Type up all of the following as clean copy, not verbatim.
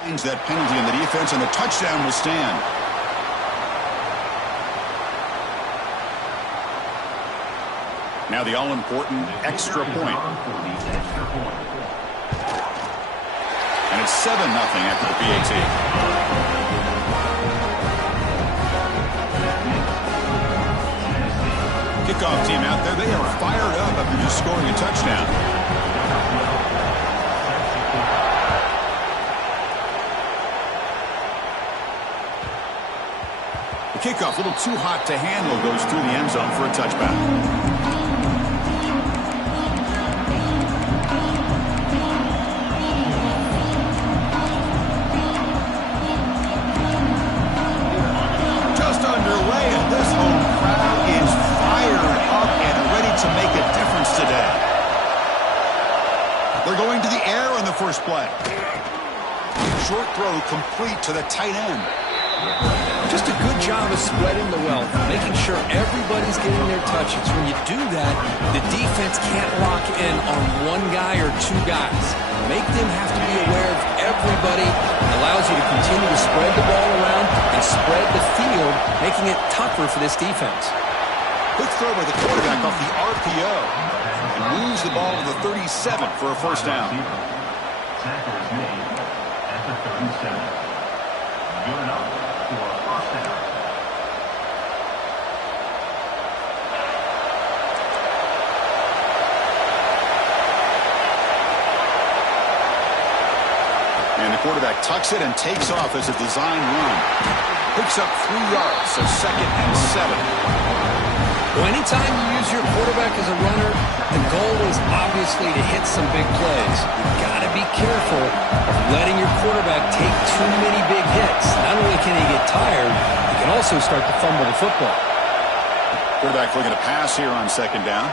That penalty in the defense, and the touchdown will stand. Now the all-important extra point. And it's 7-0 after the PAT. Kickoff team out there, they are fired up after just scoring a touchdown. Kickoff, a little too hot to handle, goes through the end zone for a touchback. Just underway, and this home crowd is fired up and ready to make a difference today. They're going to the air on the first play. Short throw complete to the tight end. Just a good job of spreading the wealth, making sure everybody's getting their touches. When you do that, the defense can't lock in on one guy or two guys. Make them have to be aware of everybody. It allows you to continue to spread the ball around and spread the field, making it tougher for this defense. Quick throw by the quarterback off the RPO and moves the ball to the 37 for a first down. Tackle is made at the 37. Good enough. And the quarterback tucks it and takes off as a design run. Picks up 3 yards, so 2nd and 7. Well, anytime you use your quarterback as a runner, the goal is obviously to hit some big plays. You've got to be careful of letting your quarterback take too many big hits. Not only can he get tired, he can also start to fumble the football. Quarterback looking to pass here on 2nd down.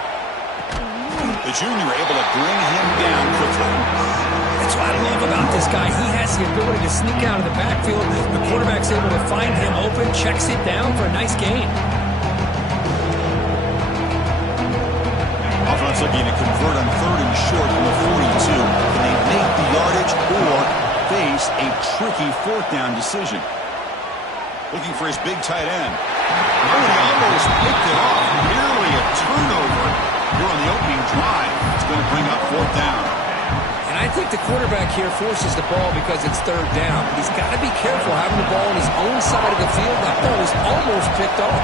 The junior able to bring him down quickly. That's what I love about this guy. He has the ability to sneak out of the backfield. The quarterback's able to find him open, checks it down for a nice gain. Offense looking to convert on 3rd and short from the 42. Can they make the yardage or face a tricky 4th down decision? Looking for his big tight end. Oh, he almost picked it off. Nearly a turnover here on the opening drive. It's going to bring up 4th down. And I think the quarterback here forces the ball because it's 3rd down. He's got to be careful having the ball on his own side of the field. That ball was almost picked off.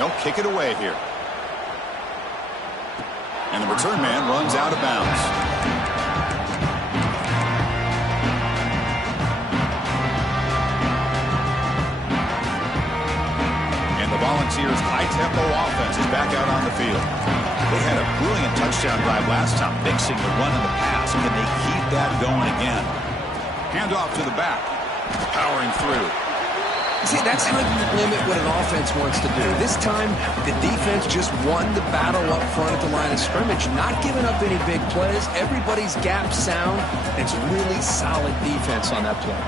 They'll kick it away here. And the return man runs out of bounds. Volunteers' high-tempo offense is back out on the field. They had a brilliant touchdown drive last time, mixing the run and the pass. Can they keep that going again? Handoff to the back, powering through. See, that's how you limit what an offense wants to do. This time, the defense just won the battle up front at the line of scrimmage, not giving up any big plays. Everybody's gap sound. It's really solid defense on that play.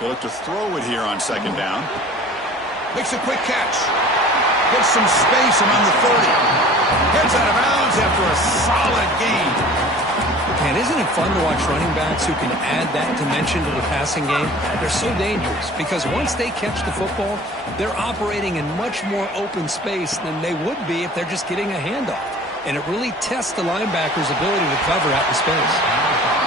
They look to throw it here on 2nd down. Makes a quick catch. Gets some space among the 30. Heads out of bounds after a solid gain. And isn't it fun to watch running backs who can add that dimension to the passing game? They're so dangerous because once they catch the football, they're operating in much more open space than they would be if they're just getting a handoff. And it really tests the linebacker's ability to cover out the space.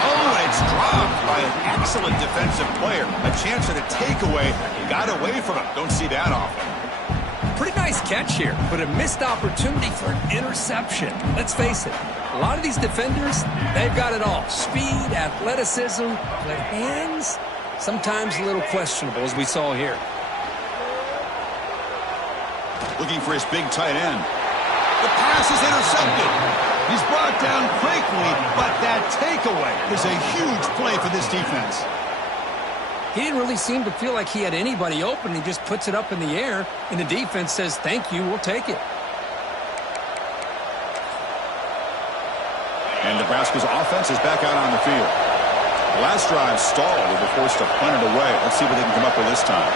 Oh, and it's dropped by an excellent defensive player. A chance at a takeaway. Got away from him. Don't see that often. Pretty nice catch here, but a missed opportunity for an interception. Let's face it, a lot of these defenders, they've got it all. Speed, athleticism, but hands, sometimes a little questionable, as we saw here. Looking for his big tight end. The pass is intercepted. He's brought down quickly, but that takeaway is a huge play for this defense. He didn't really seem to feel like he had anybody open. He just puts it up in the air, and the defense says, thank you, we'll take it. And Nebraska's offense is back out on the field. The last drive stalled. They were forced to punt it away. Let's see what they can come up with this time.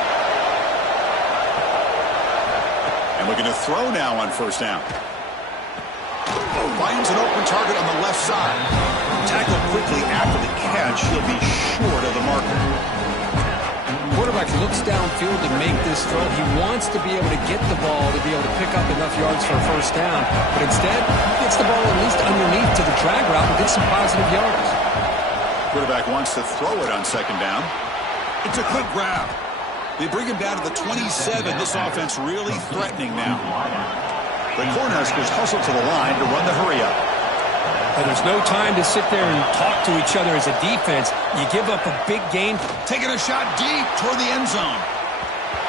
And Looking to throw now on first down. Finds an open target on the left side. Tackled quickly after the catch. He'll be short of the marker. Quarterback looks downfield to make this throw. He wants to be able to get the ball to be able to pick up enough yards for a first down. But instead, he gets the ball at least underneath to the drag route and gets some positive yards. Quarterback wants to throw it on second down. It's a quick grab. They bring him down to the 27. This offense really threatening now. The Cornhuskers hustle to the line to run the hurry-up. And there's no time to sit there and talk to each other as a defense. You give up a big gain. Taking a shot deep toward the end zone.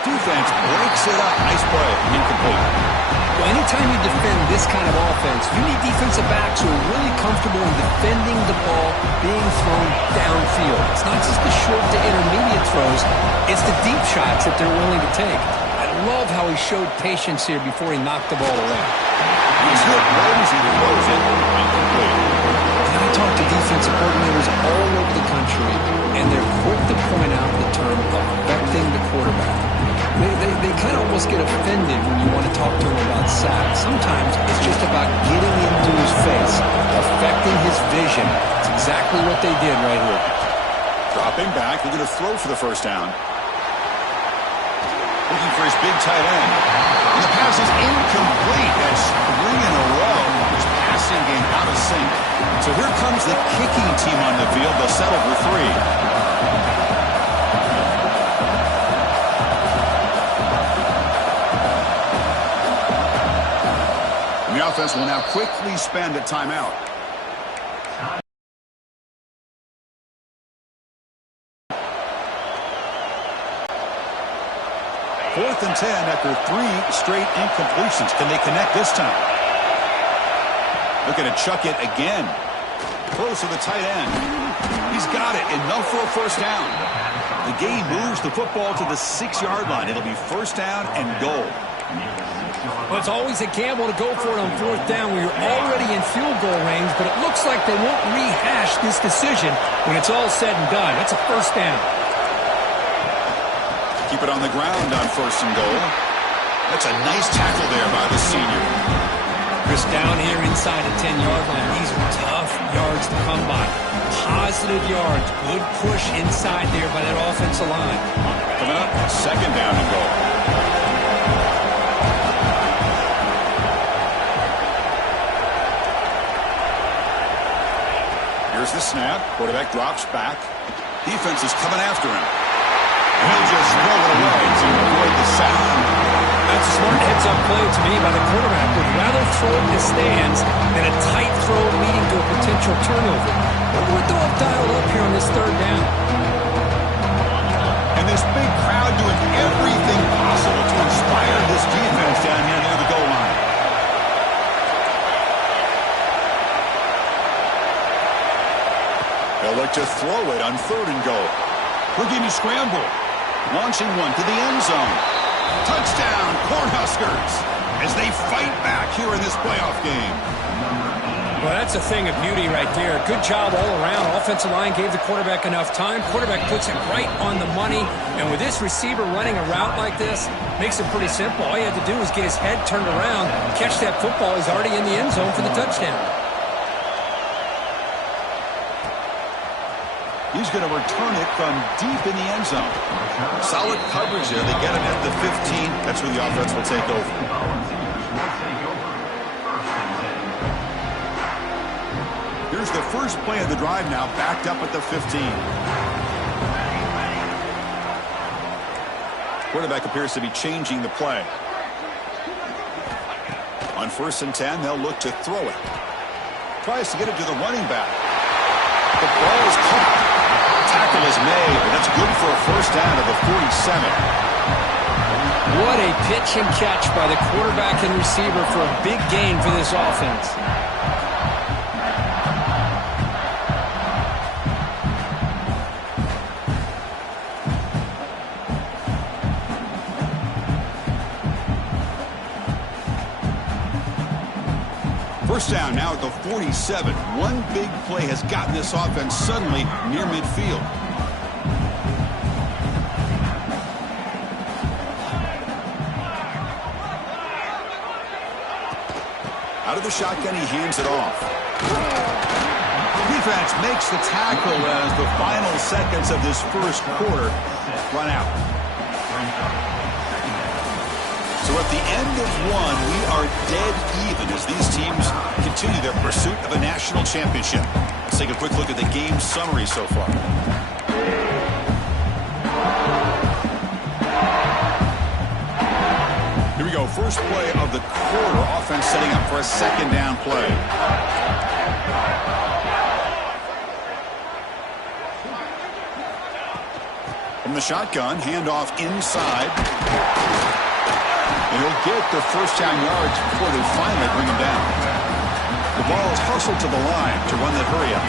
Defense breaks it up. Nice play. Incomplete. Well, anytime you defend this kind of offense, you need defensive backs who are really comfortable in defending the ball being thrown downfield. It's not just the short to intermediate throws. It's the deep shots that they're willing to take. I love how he showed patience here before he knocked the ball away. He's hit once, he throws it. Incomplete. And I talk to defensive coordinators all over the country, and they're quick to point out the term affecting the quarterback. They kind of almost get offended when you want to talk to them about sacks. Sometimes it's just about getting into his face, affecting his vision. It's exactly what they did right here. Dropping back, they're going to throw for the first down. Looking for his big tight end. And the pass is incomplete. That's 3 in a row. His passing game out of sync. So here comes the kicking team on the field. They'll settle for 3. The offense will now quickly spend a timeout. Fourth and 10 after 3 straight incompletions. Can they connect this time? Looking to chuck it again. Close to the tight end. He's got it. Enough for a first down. The game moves the football to the 6-yard line. It'll be first down and goal. Well, it's always a gamble to go for it on fourth down when you're already in field goal range, but it looks like they won't rehash this decision when it's all said and done. That's a first down. Keep it on the ground on first and goal. That's a nice tackle there by the senior. Chris, down here inside the 10-yard line, these are tough yards to come by. Positive yards, good push inside there by that offensive line. Coming up, second down and goal. Here's the snap. Quarterback drops back. Defense is coming after him. And he'll just throw it away to avoid the sack. That's a smart heads-up play to me by the quarterback. Would rather throw it in the stands than a tight throw leading to a potential turnover. Look what they'll have dialed up here on this third down. And this big crowd doing everything possible to inspire this defense down here near the goal line. They'll look to throw it on third and goal. Looking to scramble. Launching one to the end zone. Touchdown, Cornhuskers, as they fight back here in this playoff game. Well, that's a thing of beauty right there. Good job all around. Offensive line gave the quarterback enough time. Quarterback puts it right on the money. And with this receiver running a route like this, makes it pretty simple. All you had to do was get his head turned around, catch that football. He's already in the end zone for the touchdown. He's going to return it from deep in the end zone. Solid coverage there. They get him at the 15. That's where the offense will take over. Here's the first play of the drive now, backed up at the 15. Quarterback appears to be changing the play. On first and 10, they'll look to throw it. Tries to get it to the running back. The ball is caught. Tackle is made, but that's good for a first down at the 47. What a pitch and catch by the quarterback and receiver for a big gain for this offense. First down now at the 47. One big play has gotten this offense suddenly near midfield. Out of the shotgun, he hands it off. Defense makes the tackle as the final seconds of this first quarter run out. So at the end of one, we are dead even as these teams continue their pursuit of a national championship. Let's take a quick look at the game summary so far. Here we go. First play of the quarter. Offense setting up for a second down play. From the shotgun, handoff inside. And he'll get the first down yards before they finally bring him down. The ball is hustled to the line to run that hurry up.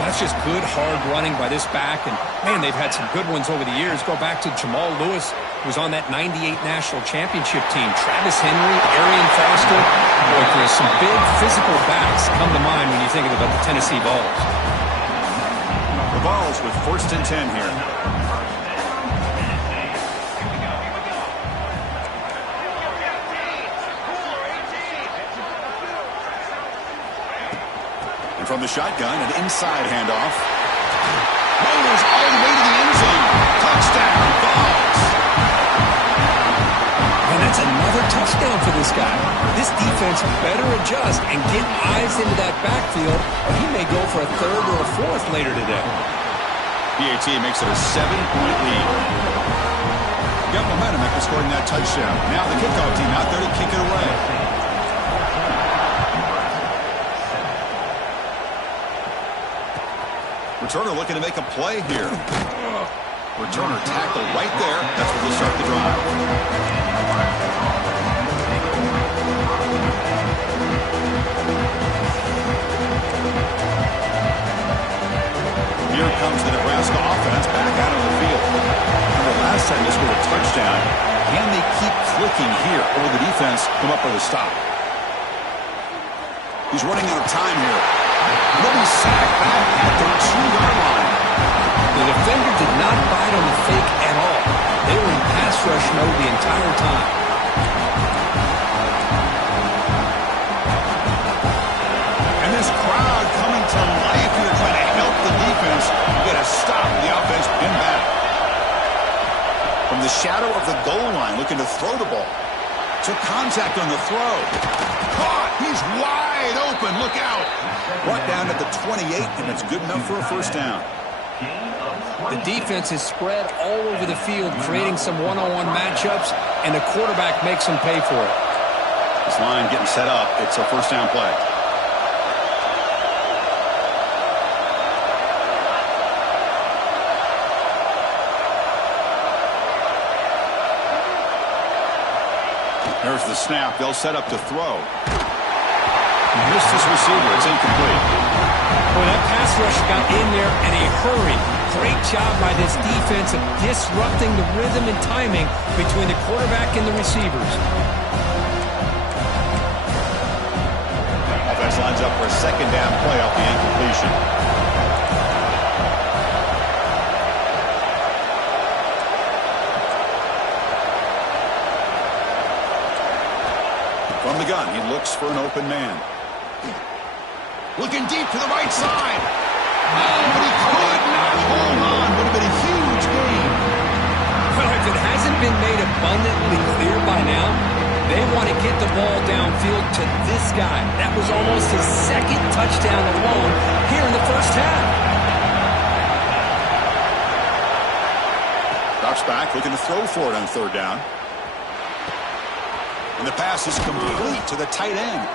That's just good, hard running by this back. And, man, they've had some good ones over the years. Go back to Jamal Lewis, who was on that 98 National Championship team. Travis Henry, Arian Foster. Boy, there's some big physical backs come to mind when you think about the Tennessee Vols. The Vols with 1st and 10 here. From the shotgun, an inside handoff. Motors all the way to the end zone. Touchdown, Vols. And that's another touchdown for this guy. This defense better adjust and get eyes into that backfield, or he may go for a third or a fourth later today. PAT makes it a 7-point lead. Got momentum after scoring that touchdown. Now the kickoff team out there to kick it away. Returner looking to make a play here. Returner tackled right there. That's where they'll start the drive. Here comes the Nebraska offense back out of the field. Remember last time they scored a touchdown. Can they keep clicking here, or will the defense come up with a stop? He's running out of time here. He'll be sacked back at the 2-yard line. The defender did not bite on the fake at all. They were in pass rush mode the entire time. And this crowd coming to life here trying to help the defense get a stop the offense in back. From the shadow of the goal line, looking to throw the ball. Took contact on the throw. Caught! He's wide open. Look out! Brought down at the 28, and it's good enough for a first down. The defense is spread all over the field, creating some one-on-one matchups, and the quarterback makes them pay for it. This line getting set up. It's a first down play. There's the snap. They'll set up to throw. Missed his receiver. It's incomplete. Boy, that pass rush got in there in a hurry. Great job by this defense of disrupting the rhythm and timing between the quarterback and the receivers. Offense lines up for a second down play off the incompletion. From the gun, he looks for an open man. Looking deep to the right side. Oh, but he could not hold on. Would have been a huge gain. Well, if it hasn't been made abundantly clear by now, they want to get the ball downfield to this guy. That was almost his second touchdown alone here in the first half. Drops back, looking to throw for it on third down. And the pass is complete to the tight end.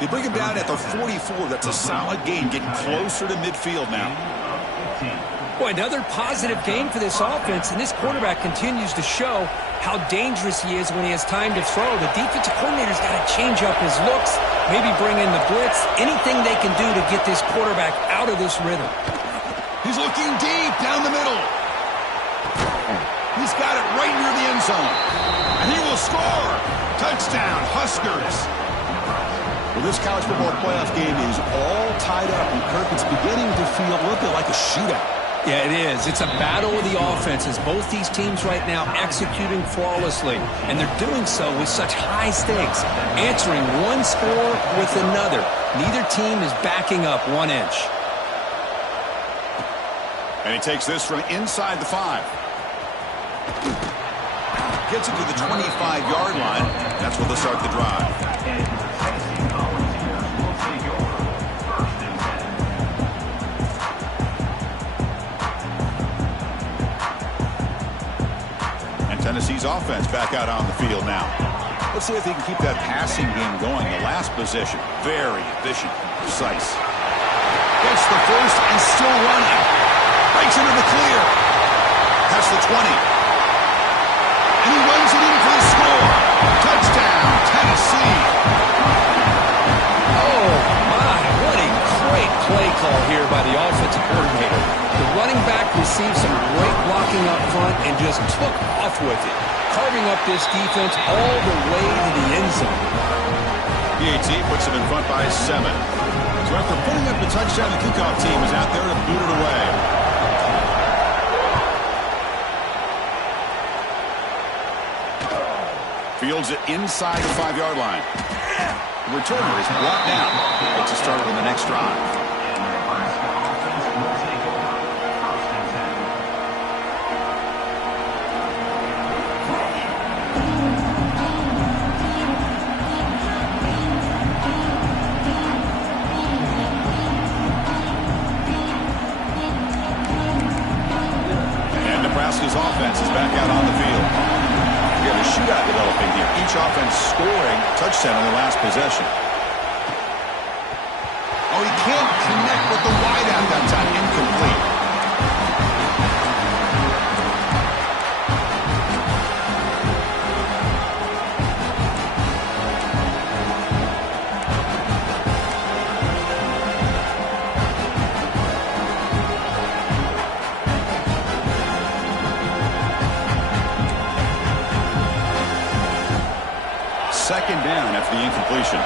They bring him down at the 44. That's a solid gain, getting closer to midfield now. Boy, another positive game for this offense, and this quarterback continues to show how dangerous he is when he has time to throw. The defensive coordinator's got to change up his looks, maybe bring in the blitz, anything they can do to get this quarterback out of this rhythm. He's looking deep down the middle. He's got it right near the end zone. And he will score. Touchdown, Huskers. Well, this college football playoff game is all tied up, and Kirk, it's beginning to feel a little bit like a shootout. Yeah, it is. It's a battle of the offenses. Both these teams right now executing flawlessly, and they're doing so with such high stakes, answering one score with another. Neither team is backing up 1 inch. And he takes this from inside the 5. Gets it to the 25-yard line. That's where they'll start the drive. Tennessee's offense back out on the field now. Let's see if they can keep that passing game going. The last possession, very efficient, precise. Gets the first and still running. Breaks into the clear. Past the 20. And he runs it in for the score. Touchdown, Tennessee. Oh, my. What a great play call here by the offensive coordinator. The running back received some great blocking up front and just took off with it, carving up this defense all the way to the end zone. PAT puts them in front by 7. So after putting up the touchdown, the kickoff team is out there to boot it away. Fields it inside the 5-yard line. The returner is brought down. Gets us started on the next drive. Nebraska's offense is back out on the field. We have a shootout developing here. Each offense scoring a touchdown on the last possession. Oh, he can't connect with the wideout that time. Incomplete. Second down after the incompletion.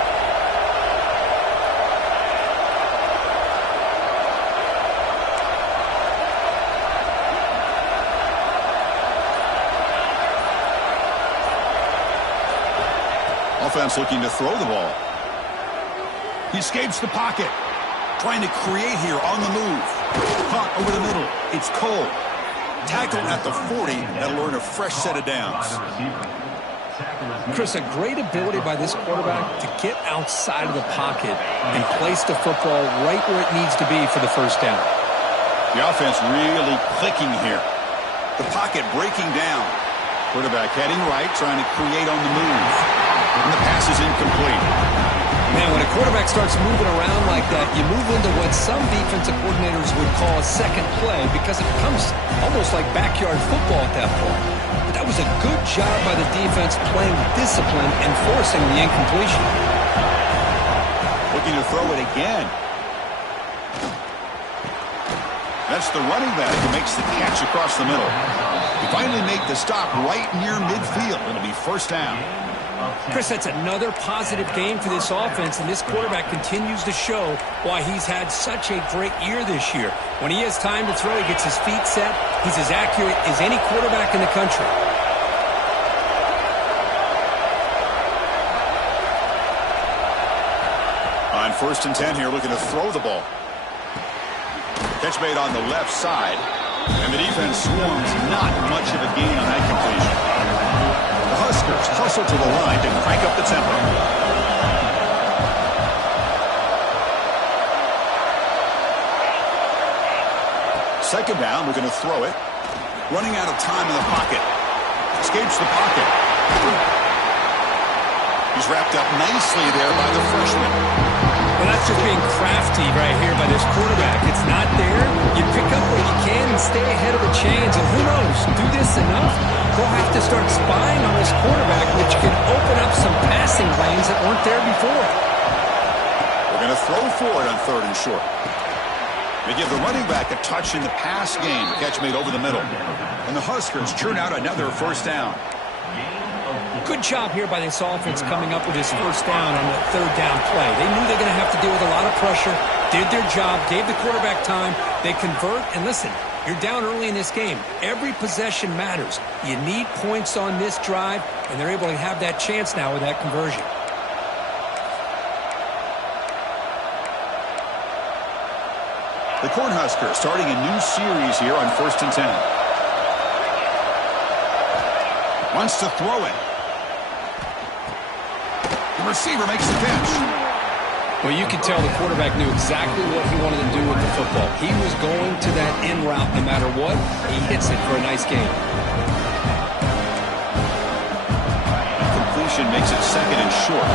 Offense looking to throw the ball. He escapes the pocket. Trying to create here on the move. Caught over the middle. It's Cole. Tackle at the 40. That'll earn a fresh set of downs. Chris, a great ability by this quarterback to get outside of the pocket and place the football right where it needs to be for the first down. The offense really clicking here. The pocket breaking down. Quarterback heading right, trying to create on the move. And the pass is incomplete. Man, when a quarterback starts moving around like that, you move into what some defensive coordinators would call a second play because it becomes almost like backyard football at that point. But that was a good job by the defense playing discipline and forcing the incompletion. Looking to throw it again. That's the running back who makes the catch across the middle. He finally make the stop right near midfield. It'll be first down. Chris, that's another positive game for this offense, and this quarterback continues to show why he's had such a great year this year. When he has time to throw, he gets his feet set. He's as accurate as any quarterback in the country. On 1st and 10 here, looking to throw the ball. Catch made on the left side, and the defense swarms. Not much of a gain on that completion. The Huskers hustle to the line to crank up the tempo. Second down, we're going to throw it. Running out of time in the pocket. Escapes the pocket. He's wrapped up nicely there by the freshman. Well, that's just being crafty right here by this quarterback. It's not there. You pick up what you can and stay ahead of the chains. And who knows, do this enough, they'll have to start spying on this quarterback, which can open up some passing lanes that weren't there before. We're going to throw for it on 3rd and short. They give the running back a touch in the pass game. Catch made over the middle. And the Huskers churn out another first down. Good job here by this offense coming up with his first down on the third down play. They knew they were going to have to deal with a lot of pressure, did their job, gave the quarterback time. They convert, and listen, you're down early in this game. Every possession matters. You need points on this drive, and they're able to have that chance now with that conversion. The Cornhuskers starting a new series here on 1st and 10. Wants to throw it. The receiver makes the catch. Well, you could tell the quarterback knew exactly what he wanted to do with the football. He was going to that in route no matter what. He hits it for a nice gain. Completion makes it 2nd and short.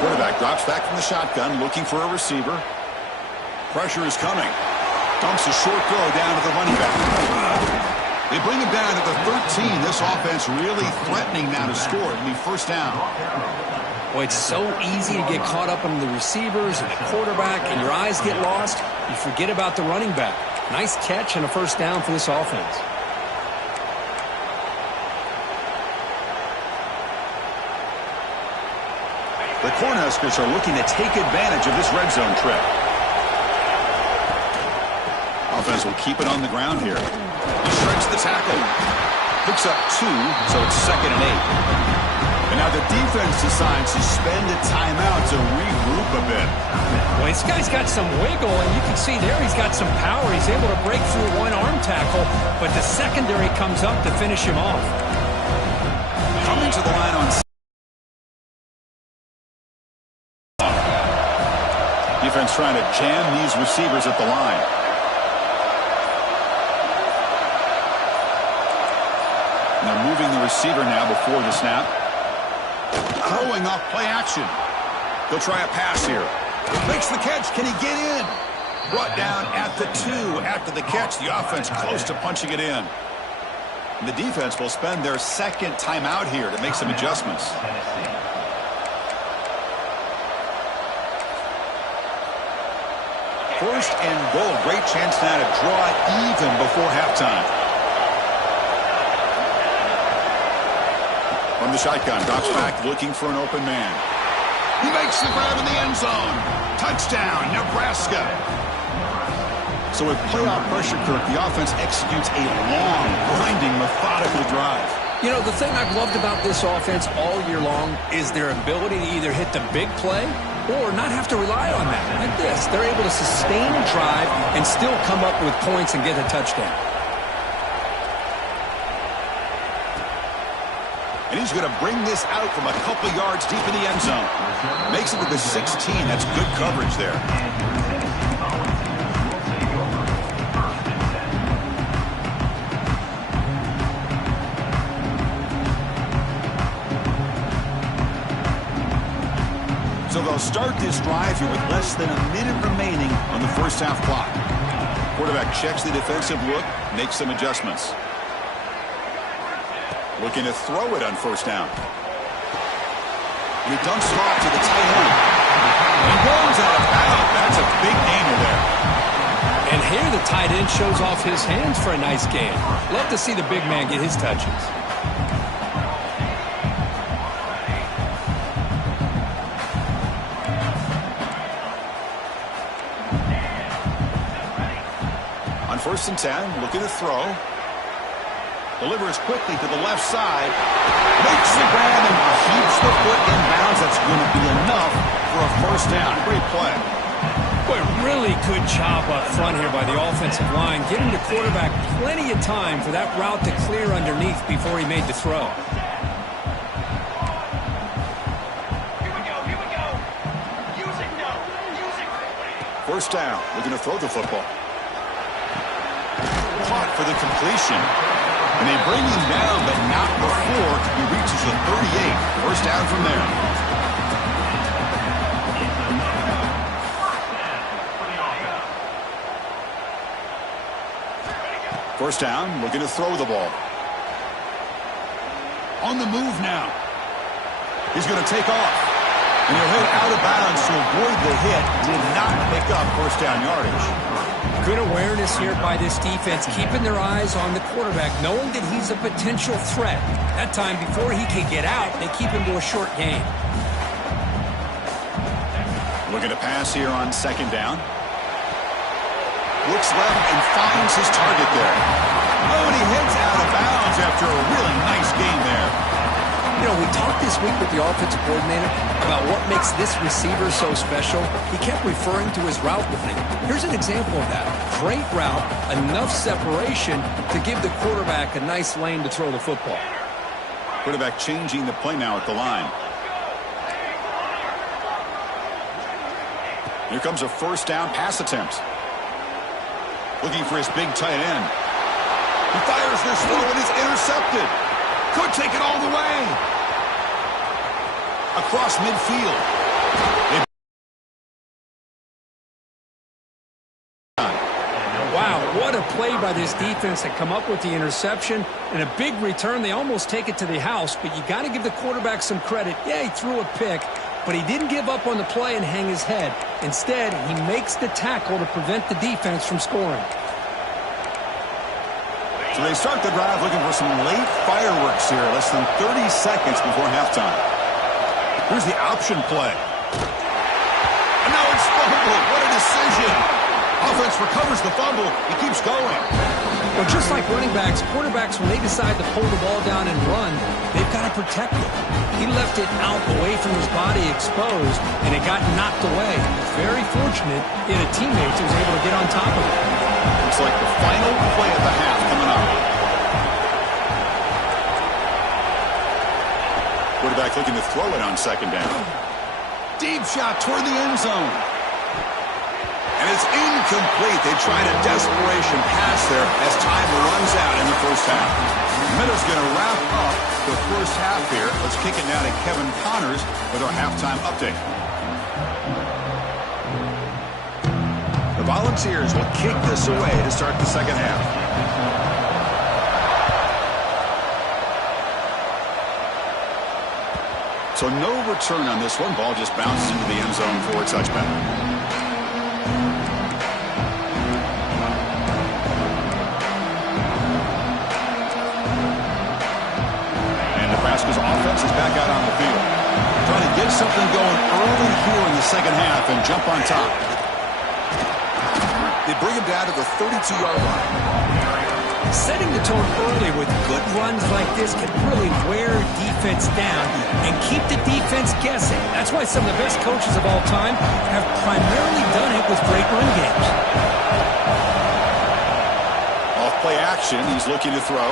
Quarterback drops back from the shotgun, looking for a receiver. Pressure is coming. Dumps a short throw down to the running back. They bring him down at the 13. This offense really threatening now to score. It'll be first down. Boy, it's so easy to get caught up on the receivers and the quarterback, and your eyes get lost. You forget about the running back. Nice catch and a first down for this offense. The Cornhuskers are looking to take advantage of this red zone trip. Offense will keep it on the ground here. He shreds the tackle. Picks up 2, so it's 2nd and 8. And now the defense decides to spend a timeout to regroup a bit. Well, this guy's got some wiggle, and you can see there he's got some power. He's able to break through one arm tackle, but the secondary comes up to finish him off. Coming to the line on defense trying to jam these receivers at the line. And they're moving the receiver now before the snap. Throwing off play action. They'll try a pass here. Makes the catch. Can he get in? Brought down at the 2 after the catch. The offense close to punching it in. And the defense will spend their 2nd timeout here to make some adjustments. First and goal. Great chance now to draw it even before halftime. From the shotgun, drops back looking for an open man. He makes the grab in the end zone. Touchdown, Nebraska. So with playoff pressure, Kirk, the offense executes a long, grinding, methodical drive. You know, the thing I've loved about this offense all year long is their ability to either hit the big play or not have to rely on that. Like this, they're able to sustain a drive and still come up with points and get a touchdown. And he's going to bring this out from a couple yards deep in the end zone. Makes it to the 16. That's good coverage there. So they'll start this drive here with less than a minute remaining on the first half clock. Quarterback checks the defensive look, makes some adjustments. Looking to throw it on first down. He dumps it off to the tight end. He goes out of bounds. That's a big gainer there. And here the tight end shows off his hands for a nice gain. Love to see the big man get his touches. On 1st and 10, looking to throw. Delivers quickly to the left side. Makes the grab and keeps the foot in bounds. That's going to be enough for a first down. Great play. Boy, really good job up front here by the offensive line, giving the quarterback plenty of time for that route to clear underneath before he made the throw. Here we go. Use it now. Use it. First down. Looking to throw the football. Caught for the completion. And they bring him down, but not before he reaches the 38. First down from there. First down, looking to throw the ball. On the move now. He's going to take off. And he'll hit out of bounds to avoid the hit. Did not pick up first down yardage. Good awareness here by this defense, keeping their eyes on the quarterback, knowing that he's a potential threat. That time, before he can get out, they keep him to a short gain. Looking to pass here on second down. Looks left and finds his target there. Oh, and he heads out of bounds after a really nice game there. You know, we talked this week with the offensive coordinator about what makes this receiver so special. He kept referring to his route running. Here's an example of that. Great route, enough separation to give the quarterback a nice lane to throw the football. Quarterback changing the play now at the line. Here comes a first down pass attempt. Looking for his big tight end. He fires this throw and is intercepted. Could take it all the way. Across midfield. Wow, what a play by this defense to come up with the interception and a big return. They almost take it to the house, but you got to give the quarterback some credit. Yeah, he threw a pick, but he didn't give up on the play and hang his head. Instead, he makes the tackle to prevent the defense from scoring. So they start the drive looking for some late fireworks here, less than 30 seconds before halftime. Here's the option play. And now it's fumbled. What a decision. Offense recovers the fumble. He keeps going. Well, just like running backs, quarterbacks, when they decide to pull the ball down and run, they've got to protect it. He left it out away from his body exposed, and it got knocked away. Very fortunate he had a teammate who was able to get on top of it. Looks like the final play of the half coming up. Quarterback looking to throw it on second down. Deep shot toward the end zone. And it's incomplete. They tried a desperation pass there as time runs out in the first half. Meadow's going to wrap up the first half here. Let's kick it now to Kevin Connors with our halftime update. The Volunteers will kick this away to start the second half. So no return on this one. Ball just bounces into the end zone for a touchback. Nebraska's offense is back out on the field. Trying to get something going early here in the second half and jump on top. They bring him down to the 32-yard line. Setting the tone early with good runs like this can really wear defense down and keep the defense guessing. That's why some of the best coaches of all time have primarily done it with great run games. Off play action, he's looking to throw.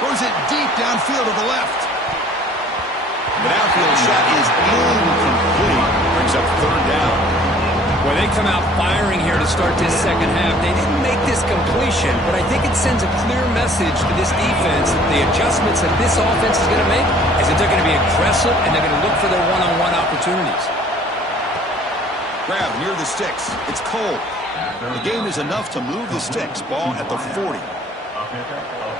Throws it deep downfield to the left. The downfield shot is incomplete. Brings up third down. Well, they come out firing here to start this second half. They didn't make this completion, but I think it sends a clear message to this defense that the adjustments that this offense is going to make is that they're going to be aggressive and they're going to look for their one-on-one opportunities. Grab near the sticks. It's Cole. The game is enough to move the sticks. Ball at the 40.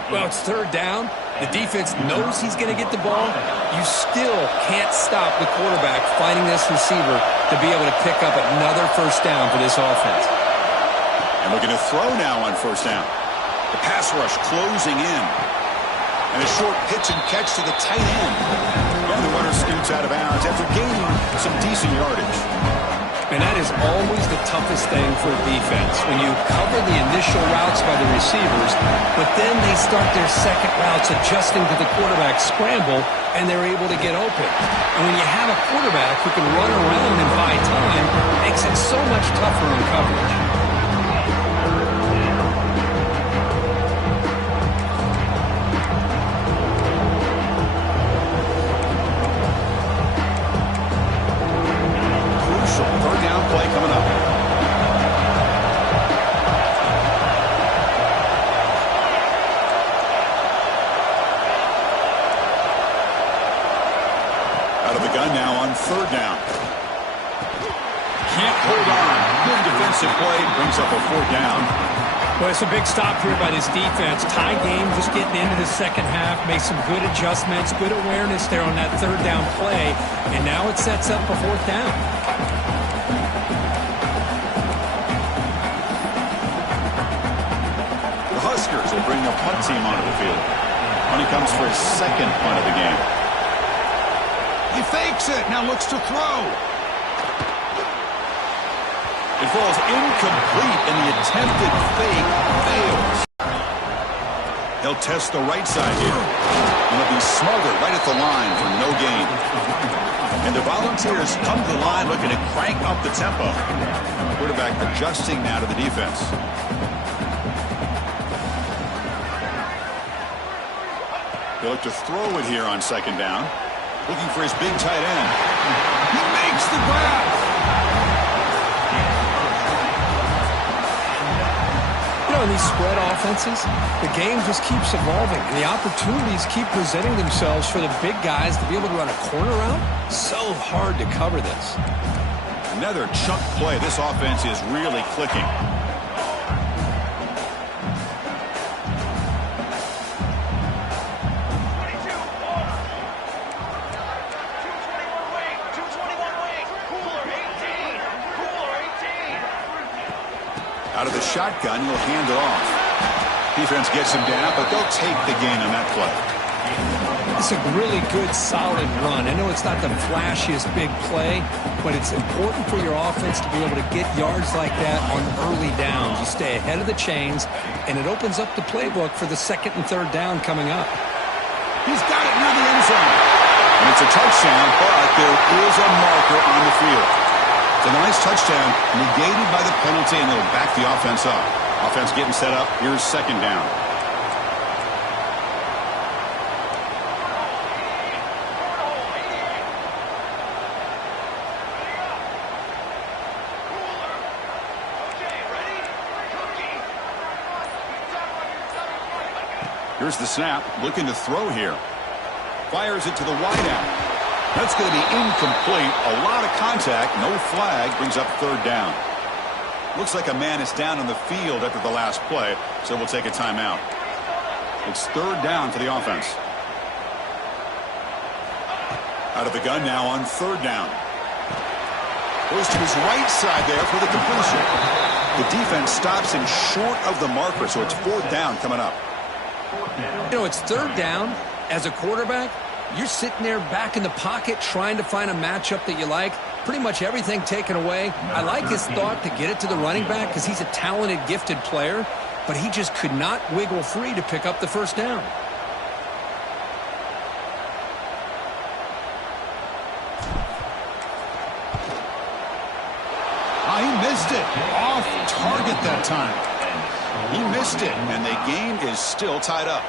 Well, it's third down. The defense knows he's going to get the ball. You still can't stop the quarterback finding this receiver to be able to pick up another first down for this offense. And looking to throw now on first down. The pass rush closing in. And a short pitch and catch to the tight end. And the runner scoots out of bounds after gaining some decent yardage. And that is always the toughest thing for a defense, when you cover the initial routes by the receivers, but then they start their second routes adjusting to the quarterback's scramble, and they're able to get open. And when you have a quarterback who can run around and buy time, it makes it so much tougher in coverage. Third down play coming up. Out of the gun now on third down. Can't hold on. Good defensive play. Brings up a fourth down. Well, it's a big stop here by this defense. Tie game, just getting into the second half. Made some good adjustments, good awareness there on that third down play. And now it sets up a fourth down. Huskers will bring the punt team onto the field. Money comes for his second punt of the game. He fakes it. Now looks to throw. It falls incomplete, and the attempted fake fails. They'll test the right side here. And it'll be smothered right at the line for no gain. And the Volunteers come to the line looking to crank up the tempo. Quarterback adjusting now to the defense. They look to throw it here on second down. Looking for his big tight end. He makes the grab. In these spread offenses, the game just keeps evolving, and the opportunities keep presenting themselves for the big guys to be able to run a corner out. So hard to cover this. Another chunk play. This offense is really clicking. Out of the shotgun, he'll hand it off. Defense gets him down, but they'll take the gain on that play. It's a really good, solid run. I know it's not the flashiest big play, but it's important for your offense to be able to get yards like that on early downs. You stay ahead of the chains, and it opens up the playbook for the second and third down coming up. He's got it near the end zone. And it's a touchdown, but there is a marker on the field. It's a nice touchdown, negated by the penalty, and it'll back the offense up. Offense getting set up. Here's second down. Here's the snap. Looking to throw here. Fires it to the wideout. That's going to be incomplete. A lot of contact. No flag. Brings up third down. Looks like a man is down on the field after the last play, so we'll take a timeout. It's third down for the offense. Out of the gun now on third down. Goes to his right side there for the completion. The defense stops him short of the marker, so it's fourth down coming up. You know, it's third down. As a quarterback, you're sitting there back in the pocket trying to find a matchup that you like. Pretty much everything taken away. I like his thought to get it to the running back because he's a talented, gifted player, but he just could not wiggle free to pick up the first down. He missed it. Off target that time. He missed it, and the game is still tied up.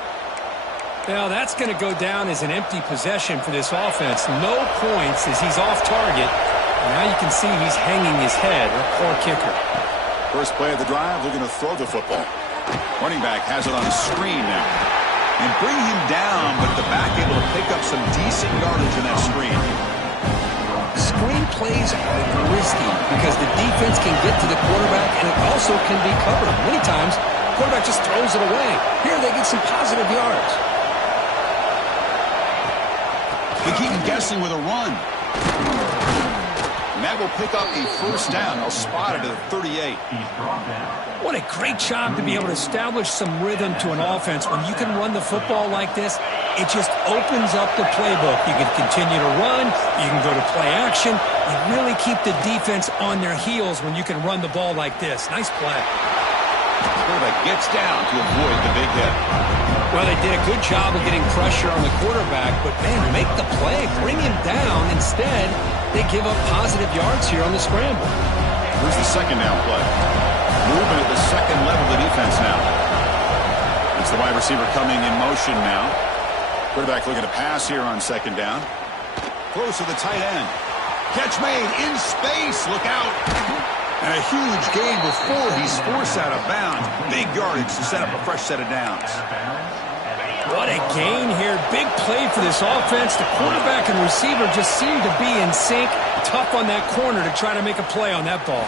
Now, that's going to go down as an empty possession for this offense. No points as he's off target. And now you can see he's hanging his head. A poor kicker. First play of the drive, looking to throw the football. Running back has it on a screen now. And bring him down, but the back able to pick up some decent yardage in that screen. Screen plays are risky because the defense can get to the quarterback, and it also can be covered. Many times, the quarterback just throws it away. Here, they get some positive yards. They keep him guessing with a run. And that will pick up a first down. They'll spot it at 38. What a great job to be able to establish some rhythm to an offense. When you can run the football like this, it just opens up the playbook. You can continue to run. You can go to play action. You really keep the defense on their heels when you can run the ball like this. Nice play. Quarterback gets down to avoid the big hit. Well, they did a good job of getting pressure on the quarterback, but, man, make the play. Bring him down. Instead, they give up positive yards here on the scramble. Here's the second down play. Movement at the second level of the defense now. It's the wide receiver coming in motion now. Quarterback looking to pass here on second down. Close to the tight end. Catch made in space. Look out. And a huge gain before he's forced out of bounds. Big yardage to set up a fresh set of downs. What a gain here. Big play for this offense. The quarterback and receiver just seem to be in sync. Tough on that corner to try to make a play on that ball.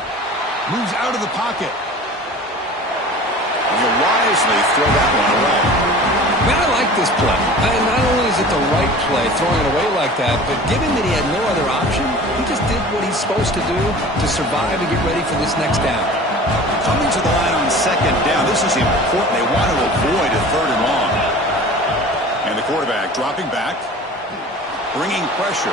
Moves out of the pocket. And he'll wisely throw that one away. Man, I like this play. Not only is it the right play, throwing it away like that, but given that he had no other option, he just did what he's supposed to do to survive and get ready for this next down. Coming to the line on second down, this is important. They want to quarterback dropping back, bringing pressure,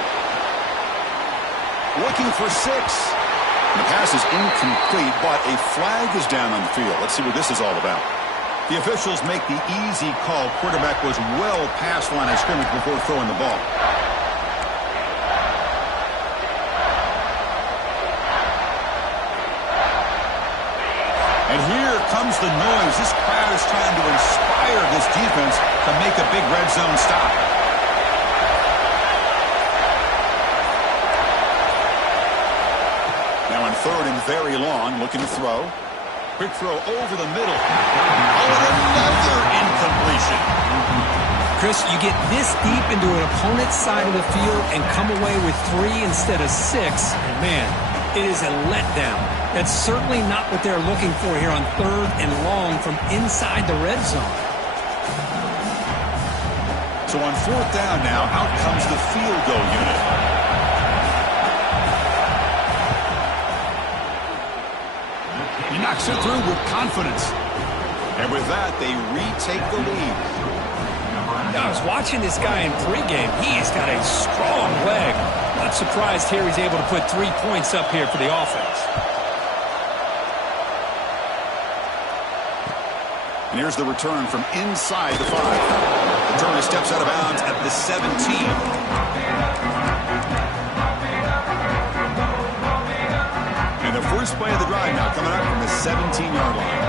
looking for 6. The pass is incomplete, but a flag is down on the field. Let's see what this is all about. The officials make the easy call. Quarterback was well past the line of scrimmage before throwing the ball. And here comes the noise. This crowd is trying to inspire this defense to make a big red zone stop. Now on 3rd and very long, looking to throw. Quick throw over the middle. Oh, and another incompletion. Chris, you get this deep into an opponent's side of the field and come away with 3 instead of 6. And man, it is a letdown. That's certainly not what they're looking for here on 3rd and long from inside the red zone. So on 4th down now, out comes the field goal unit. He knocks it through with confidence. And with that, they retake the lead. I was watching this guy in pregame. He's got a strong leg. Not surprised here he's able to put 3 points up here for the offense. And here's the return from inside the 5. The returner steps out of bounds at the 17. And the first play of the drive now coming up from the 17-yard line.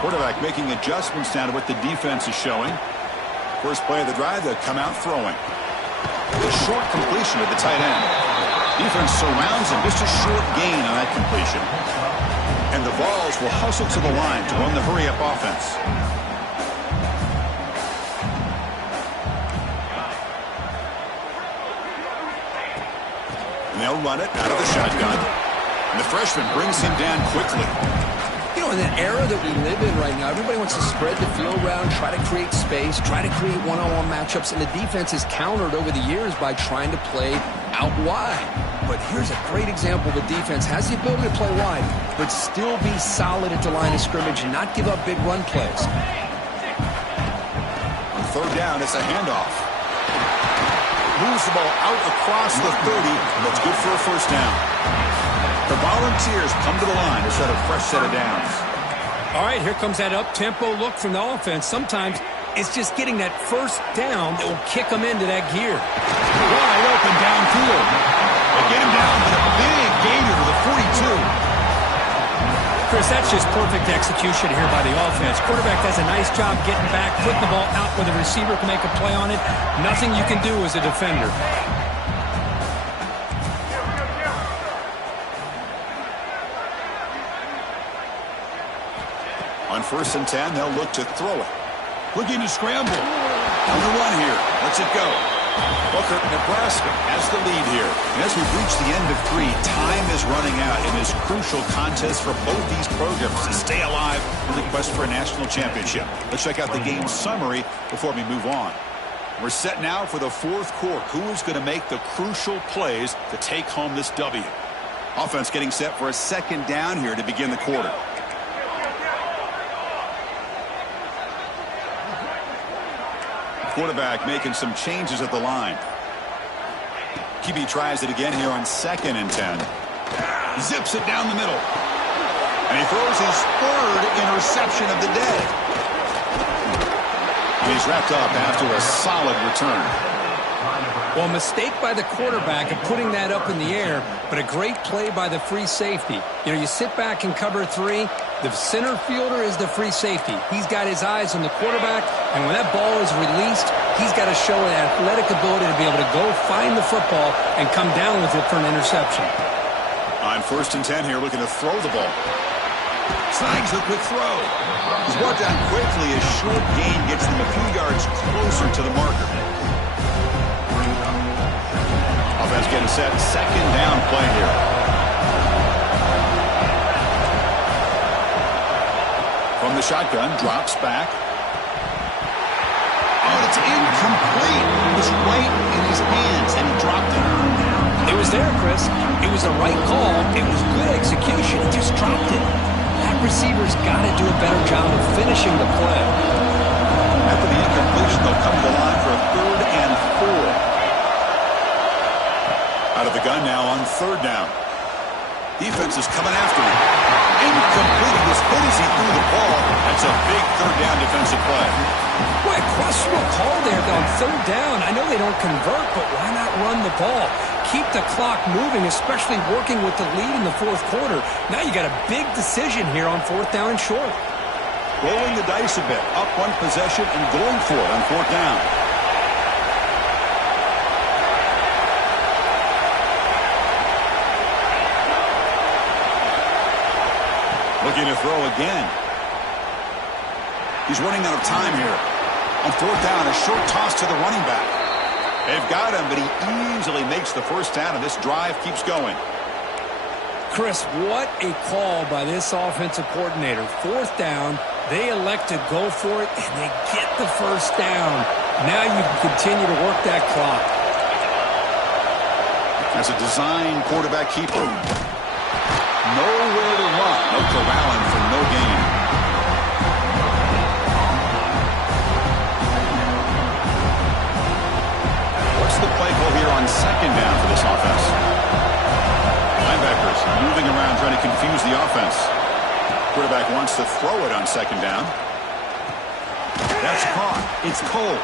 Quarterback making adjustments now to what the defense is showing. First play of the drive, they'll come out throwing. A short completion of the tight end. Defense surrounds him. Just a short gain on that completion. And the Vols will hustle to the line to run the hurry-up offense. And they'll run it out of the shotgun. And the freshman brings him down quickly. You know, in the era that we live in right now, everybody wants to spread the field around, try to create space, try to create one-on-one matchups, and the defense is countered over the years by trying to play out wide. But here's a great example. The defense has the ability to play wide, but still be solid at the line of scrimmage and not give up big run plays. On 3rd down, it's a handoff. Moves the ball out across the 30. That's good for a first down. The Volunteers come to the line to set a fresh set of downs. All right, here comes that up-tempo look from the offense. Sometimes it's just getting that first down that will kick them into that gear. Wide open downfield. They get him down with a big gainer to the 42. Chris, that's just perfect execution here by the offense. Quarterback does a nice job getting back, putting the ball out where the receiver can make a play on it. Nothing you can do as a defender. On 1st and 10, they'll look to throw it. Looking to scramble. On the run here. Let's it go. Booker, Nebraska has the lead here. And as we've reached the end of 3, time is running out in this crucial contest for both these programs to stay alive in the quest for a national championship. Let's check out the game summary before we move on. We're set now for the 4th quarter. Who is going to make the crucial plays to take home this W? Offense getting set for a 2nd down here to begin the quarter. Quarterback making some changes at the line. QB tries it again here on 2nd and 10. Zips it down the middle. And he throws his 3rd interception of the day. And he's wrapped up after a solid return. Well, a mistake by the quarterback of putting that up in the air, but a great play by the free safety. You know, you sit back and cover 3. The center fielder is the free safety. He's got his eyes on the quarterback, and when that ball is released, he's got to show an athletic ability to be able to go find the football and come down with it for an interception. On 1st and 10 here, looking to throw the ball. Snags the quick throw. He's brought down quickly. A short gain gets them a few yards closer to the marker. Offense getting set. 2nd down play here. From the shotgun, drops back. Oh, it's incomplete. It was right in his hands, and he dropped it. It was there, Chris. It was the right call. It was good execution. He just dropped it. That receiver's got to do a better job of finishing the play. After the incompletion, they'll come to the line for a 3rd and 4. Out of the gun now on 3rd down. Defense is coming after him. Incomplete. He was hit as he threw the ball. That's a big 3rd down defensive play. Boy, a questionable call there on 3rd down. I know they don't convert, but why not run the ball? Keep the clock moving, especially working with the lead in the 4th quarter. Now you got a big decision here on 4th down and short. Rolling the dice a bit. Up 1 possession and going for it on 4th down. Looking to throw again. He's running out of time here. On 4th down, a short toss to the running back. They've got him, but he easily makes the 1st down, and this drive keeps going. Chris, what a call by this offensive coordinator. 4th down, they elect to go for it, and they get the 1st down. Now you can continue to work that clock. As a design quarterback keeper. Nowhere to run. No corralling for no gain. What's the play call here on 2nd down for this offense? Linebackers moving around trying to confuse the offense. Quarterback wants to throw it on 2nd down. That's caught. It's Cole.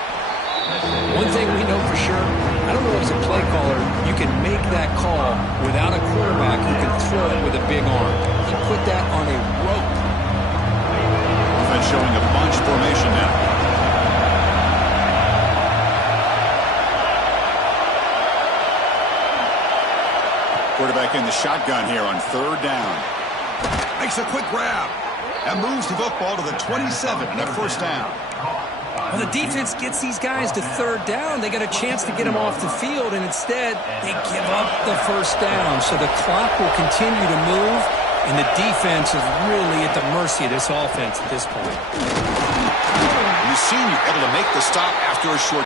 One thing we know for sure, I don't know as a play caller, you can make that call without a quarterback who can throw it with a big arm. He put that on a rope. Offense showing a bunch formation now. Quarterback in the shotgun here on 3rd down. Makes a quick grab. And moves the football to the 27 and a 1st down. Well, the defense gets these guys to 3rd down. They got a chance to get them off the field, and instead they give up the 1st down. So the clock will continue to move, and the defense is really at the mercy of this offense at this point. The senior able to make the stop after a short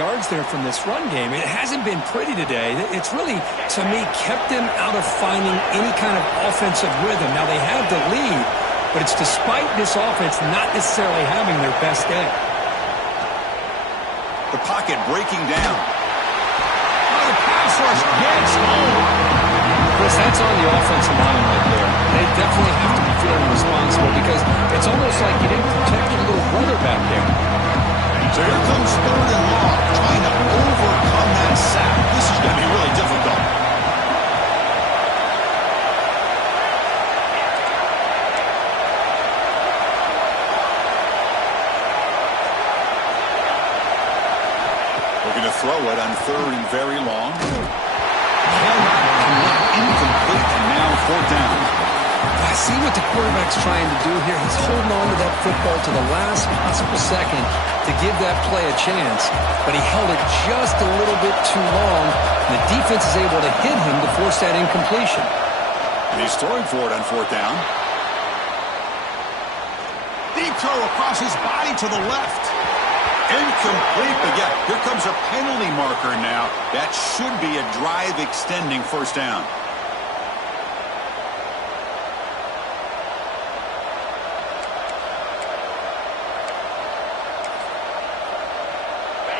yards there from this run game. It hasn't been pretty today. It's really, to me, kept them out of finding any kind of offensive rhythm. Now they have the lead, but it's despite this offense not necessarily having their best day. The pocket breaking down. Oh, the pass rush gets home. Chris, that's on the offensive line right there. They definitely have to be feeling responsible because it's almost like you didn't protect your little brother back there. So here comes 3rd and long, trying to overcome that sack. This is going to be really difficult. Looking to throw it on 3rd and very long. Incomplete, and now 4th down. I see what the quarterback's trying to do here. He's holding on to that football to the last possible second to give that play a chance, but he held it just a little bit too long. The defense is able to hit him to force that incompletion. And he's throwing for it on 4th down. Deep throw across his body to the left. Incomplete, but yeah, here comes a penalty marker now. That should be a drive-extending 1st down.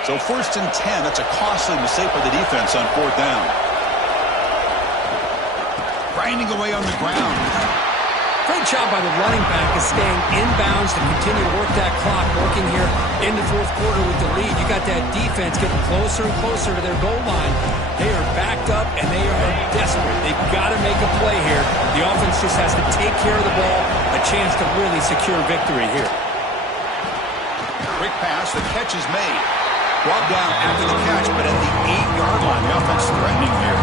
So 1st and 10, that's a costly mistake by the defense on 4th down. Grinding away on the ground. Great job by the running back is staying inbounds to continue to work that clock, working here in the 4th quarter with the lead. You got that defense getting closer and closer to their goal line. They are backed up, and they are desperate. They've got to make a play here. The offense just has to take care of the ball, a chance to really secure victory here. Quick pass, the catch is made. Brought down after the catch, but at the 8-yard line, the offense threatening here.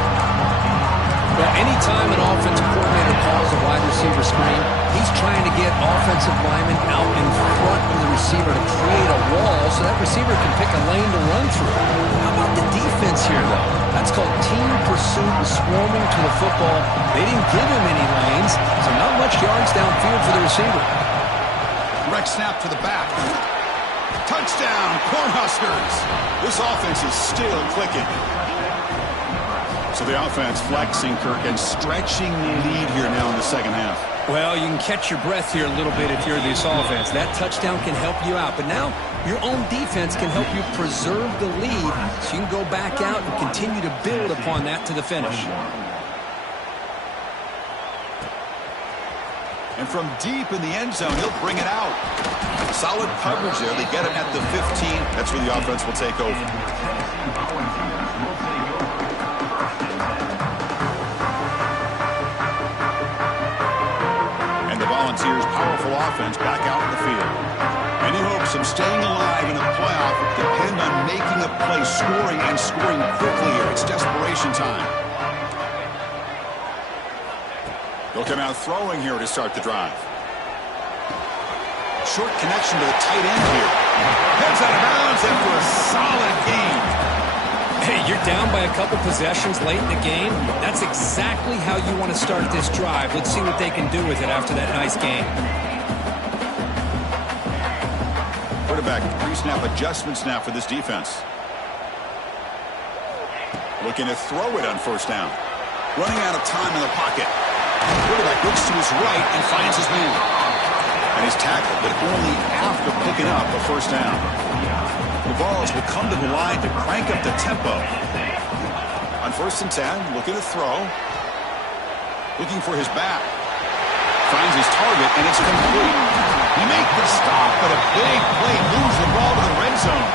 Well, anytime an offensive coordinator calls a wide receiver screen, he's trying to get offensive linemen out in front of the receiver to create a wall so that receiver can pick a lane to run through. How about the defense here, though? That's called team pursuit and swarming to the football. They didn't give him any lanes, so not much yards downfield for the receiver. Direct snap to the back. Touchdown, Cornhuskers. This offense is still clicking. So the offense flexing, Kirk, and stretching the lead here now in the second half. Well, you can catch your breath here a little bit if you're this offense. That touchdown can help you out. But now your own defense can help you preserve the lead so you can go back out and continue to build upon that to the finish. And from deep in the end zone, he'll bring it out. Solid coverage there. They get him at the 15. That's where the offense will take over. And the Volunteers' powerful offense back out in the field. Any hopes of staying alive in the playoff depend on making a play, scoring, and scoring quickly here. It's desperation time. They'll come out throwing here to start the drive. Short connection to the tight end here. Heads out of bounds after a solid game. Hey, you're down by a couple possessions late in the game. That's exactly how you want to start this drive. Let's see what they can do with it after that nice game. Quarterback pre-snap adjustments now for this defense. Looking to throw it on first down. Running out of time in the pocket. Quarterback looks to his right and finds his man. And he's tackled, but only after picking up a first down. The Vols will come to the line to crank up the tempo. On 1st and 10, looking to throw. Looking for his back. Finds his target, and it's complete. He makes the stop, but a big play moves the ball to the red zone.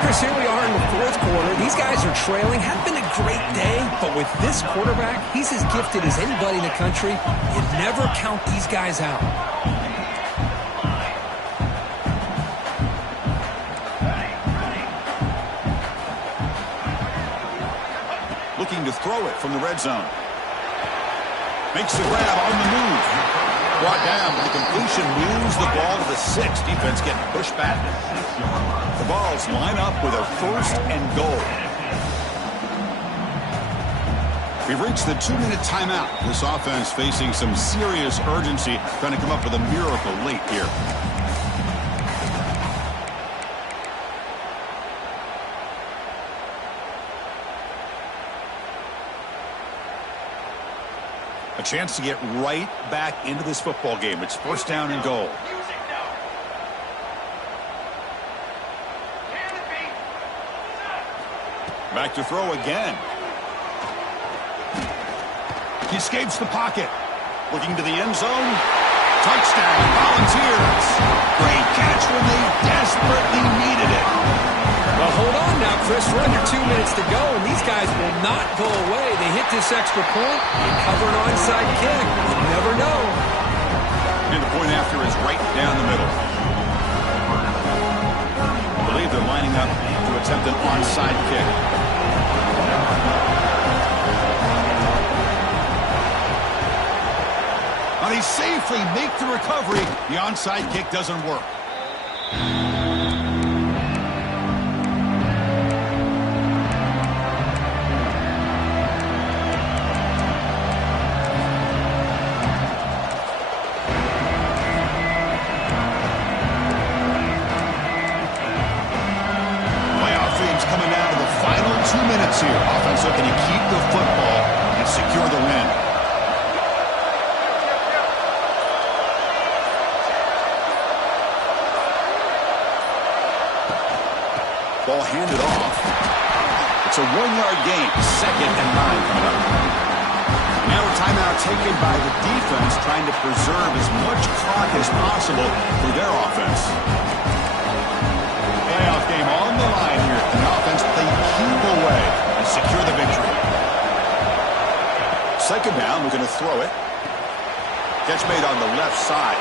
Chris, here we are in the 4th quarter. These guys are trailing. Hadn't been a great day, but with this quarterback, he's as gifted as anybody in the country. You never count these guys out. Looking to throw it from the red zone. Makes the grab on the move. Brought down, but the completion moves the ball to the 6. Defense getting pushed back. The Vols line up with a 1st and goal. We've reached the 2-minute timeout. This offense facing some serious urgency, trying to come up with a miracle late here. A chance to get right back into this football game. It's 1st down and goal. Back to throw again. He escapes the pocket. Looking to the end zone. Touchdown, Volunteers. Great catch when they desperately needed it. Well, hold on now, Chris. We're under 2 minutes to go, and these guys will not go away. They hit this extra point and cover an onside kick. You never know. And the point after is right down the middle. I believe they're lining up to attempt an onside kick. Now they safely make the recovery. The onside kick doesn't work. Coming down to the final 2 minutes here. Offense looking to keep the football and secure the win. Ball handed off. It's a 1-yard gain. 2nd and 9 coming up. Now a timeout taken by the defense, trying to preserve as much clock as possible for their offense. Playoff game on the line here. The offense played keep away and secure the victory. 2nd down, we're going to throw it. Catch made on the left side.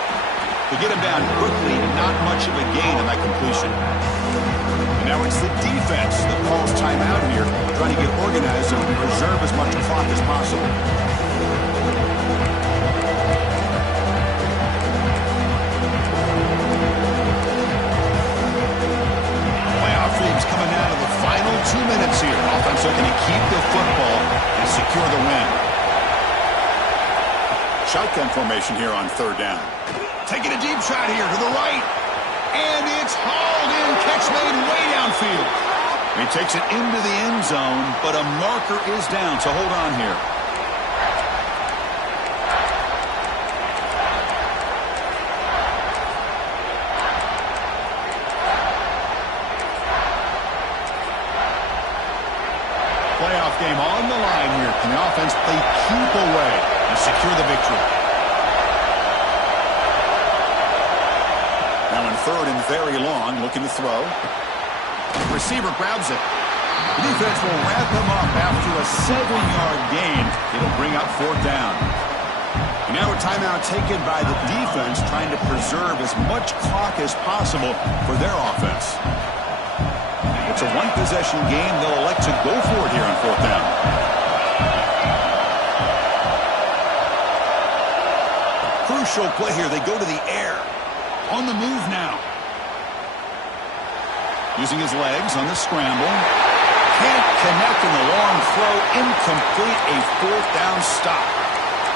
To get him down quickly, not much of a gain on that completion. And now it's the defense that calls timeout here, trying to get organized and preserve as much clock as possible. Coming down to the final 2 minutes here. Offense looking to keep the football and secure the win. Shotgun formation here on 3rd down. Taking a deep shot here to the right. And it's hauled in. Catch made way downfield. He takes it into the end zone, but a marker is down, so hold on here. Playoff game on the line here. Can the offense play keep away and secure the victory? Now in third and very long, looking to throw. Receiver grabs it. The defense will wrap him up after a 7-yard gain. It'll bring up fourth down. And now a timeout taken by the defense, trying to preserve as much clock as possible for their offense. It's a one-possession game. They'll elect to go for it here on fourth down. Crucial play here. They go to the air. On the move now. Using his legs on the scramble. Can't connect in the long throw. Incomplete. A fourth down stop.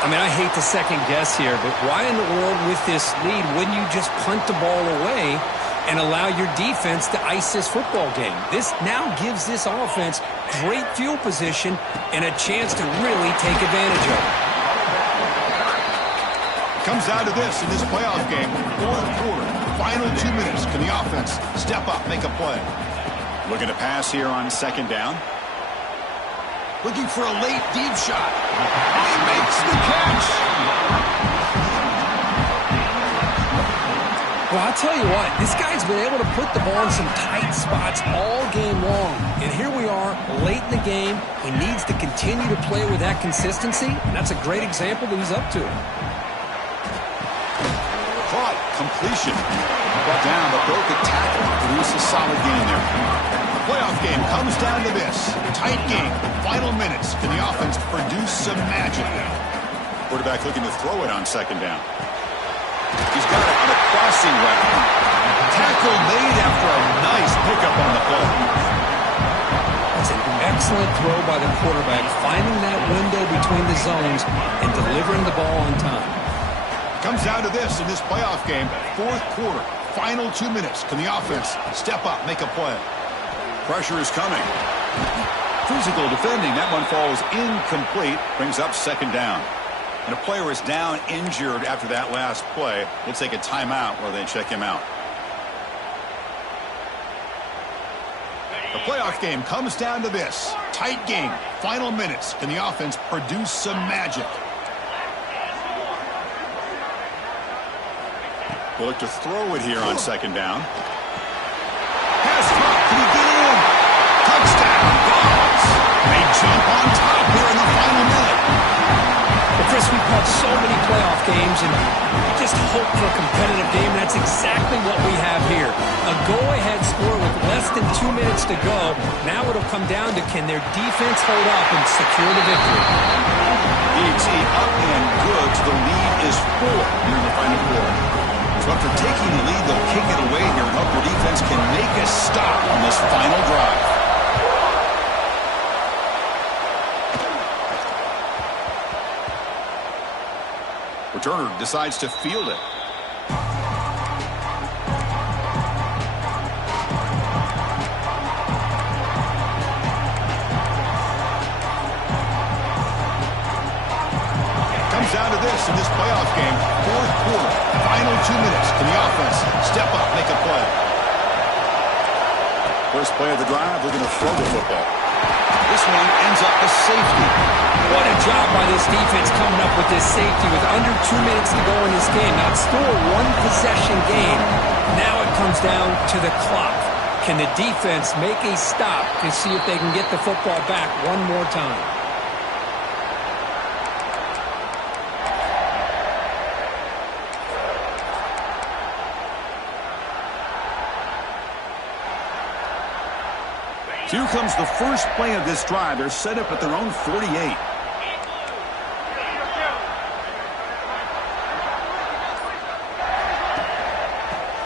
I mean, I hate to second guess here, but why in the world with this lead wouldn't you just punt the ball away and allow your defense to ice this football game? This now gives this offense great field position and a chance to really take advantage of it. Comes down to this in this playoff game. Fourth quarter, final 2 minutes. Can the offense step up, make a play? Looking to pass here on second down. Looking for a late deep shot. He makes the catch. Well, I'll tell you what, this guy's been able to put the ball in some tight spots all game long. And here we are, late in the game. He needs to continue to play with that consistency, and that's a great example that he's up to. Caught, completion. Brought down, but broke a tackle. Produce a solid gain there. The playoff game comes down to this. Tight game, final minutes. Can the offense produce some magic? Quarterback looking to throw it on second down. He's got it on a crossing route. Tackle made after a nice pickup on the play. That's an excellent throw by the quarterback, finding that window between the zones and delivering the ball on time. Comes down to this in this playoff game. Fourth quarter, final 2 minutes. Can the offense step up, make a play? Pressure is coming. Physical defending. That one falls incomplete. Brings up second down. And a player is down injured after that last play. We'll take a timeout while they check him out. The playoff game comes down to this. Tight game. Final minutes. Can the offense produce some magic? We'll look to throw it here on second down. Pass caught. Can he get in? Touchdown. Balls. They jump on top here in the final minute. Well, Chris, we've had so many playoff games, and you just hope for a competitive game. That's exactly what we have here. A go-ahead score with less than 2 minutes to go. Now it'll come down to can their defense hold up and secure the victory. BT up and good. The lead is 4 here in the final quarter. So after taking the lead, they'll kick it away here and hope their defense can make a stop on this final drive. Returner decides to field it. Comes down to this in this playoff game. Fourth quarter, final 2 minutes. Can the offense step up, make a play? First play of the drive, looking to throw the football. This one ends up a safety. What a job by this defense coming up with this safety with under 2 minutes to go in this game. Now, it's still a one-possession game. Now it comes down to the clock. Can the defense make a stop to see if they can get the football back one more time? Here comes the first play of this drive. They're set up at their own 48.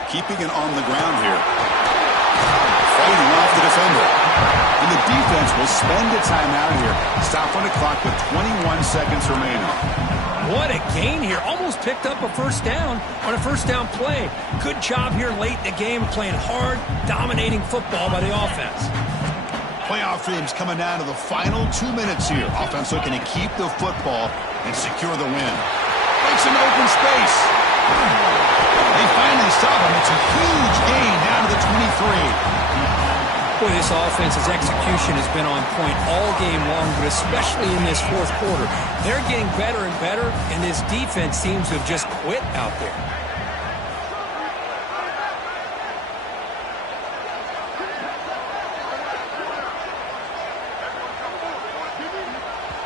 Keeping it on the ground here. Fighting off the defender. And the defense will spend a timeout here. Stop on the clock with 21 seconds remaining. What a gain here. Almost picked up a first down on a first down play. Good job here late in the game, playing hard, dominating football by the offense. Playoff dreams coming down to the final 2 minutes here. Offense looking to keep the football and secure the win. Makes an open space. They finally stop him. It's a huge gain down to the 23. Boy, this offense's execution has been on point all game long, but especially in this fourth quarter. They're getting better and better, and this defense seems to have just quit out there.